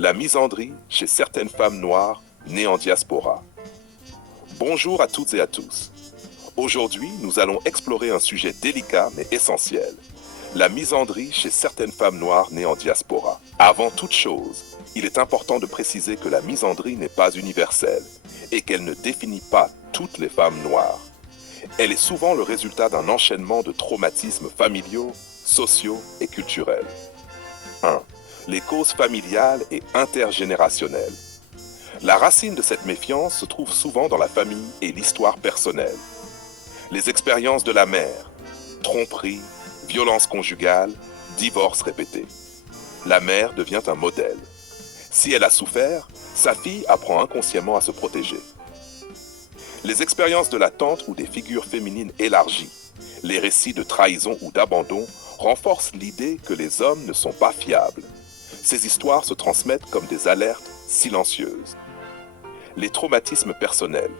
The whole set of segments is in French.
La misandrie chez certaines femmes noires nées en diaspora. Bonjour à toutes et à tous. Aujourd'hui, nous allons explorer un sujet délicat mais essentiel. La misandrie chez certaines femmes noires nées en diaspora. Avant toute chose, il est important de préciser que la misandrie n'est pas universelle et qu'elle ne définit pas toutes les femmes noires. Elle est souvent le résultat d'un enchaînement de traumatismes familiaux, sociaux et culturels. 1. Les causes familiales et intergénérationnelles. La racine de cette méfiance se trouve souvent dans la famille et l'histoire personnelle. Les expériences de la mère, tromperie, violence conjugale, divorce répété. La mère devient un modèle. Si elle a souffert, sa fille apprend inconsciemment à se protéger. Les expériences de la tante ou des figures féminines élargies, les récits de trahison ou d'abandon renforcent l'idée que les hommes ne sont pas fiables. Ces histoires se transmettent comme des alertes silencieuses. Les traumatismes personnels,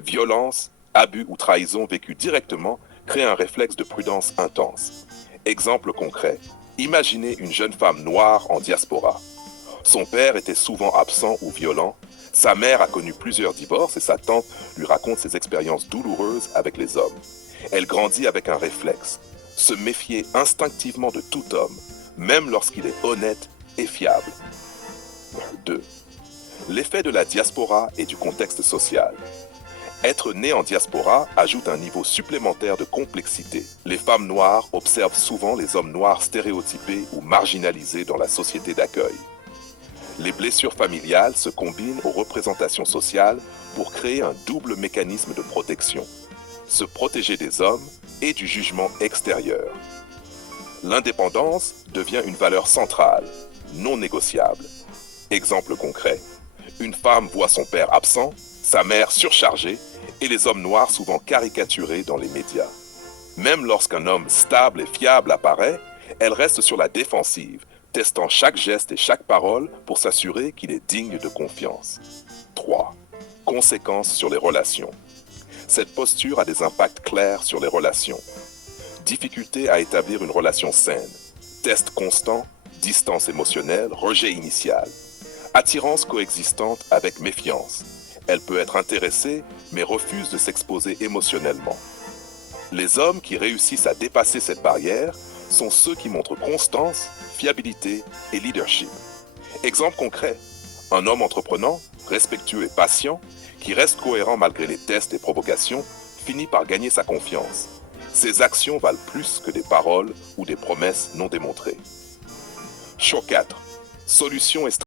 violence, abus ou trahison vécus directement créent un réflexe de prudence intense. Exemple concret, imaginez une jeune femme noire en diaspora. Son père était souvent absent ou violent, sa mère a connu plusieurs divorces et sa tante lui raconte ses expériences douloureuses avec les hommes. Elle grandit avec un réflexe, se méfier instinctivement de tout homme, même lorsqu'il est honnête et fiable. 2. L'effet de la diaspora et du contexte social. Être né en diaspora ajoute un niveau supplémentaire de complexité. Les femmes noires observent souvent les hommes noirs stéréotypés ou marginalisés dans la société d'accueil. Les blessures familiales se combinent aux représentations sociales pour créer un double mécanisme de protection. Se protéger des hommes et du jugement extérieur. L'indépendance devient une valeur centrale, non négociable. Exemple concret, une femme voit son père absent, sa mère surchargée et les hommes noirs souvent caricaturés dans les médias. Même lorsqu'un homme stable et fiable apparaît, elle reste sur la défensive, testant chaque geste et chaque parole pour s'assurer qu'il est digne de confiance. 3. Conséquences sur les relations. Cette posture a des impacts clairs sur les relations. Difficulté à établir une relation saine. Test constant, distance émotionnelle, rejet initial. Attirance coexistante avec méfiance. Elle peut être intéressée, mais refuse de s'exposer émotionnellement. Les hommes qui réussissent à dépasser cette barrière sont ceux qui montrent constance, fiabilité et leadership. Exemple concret, un homme entreprenant, respectueux et patient, qui reste cohérent malgré les tests et provocations, finit par gagner sa confiance. Ses actions valent plus que des paroles ou des promesses non démontrées. Choix 4. Solutions et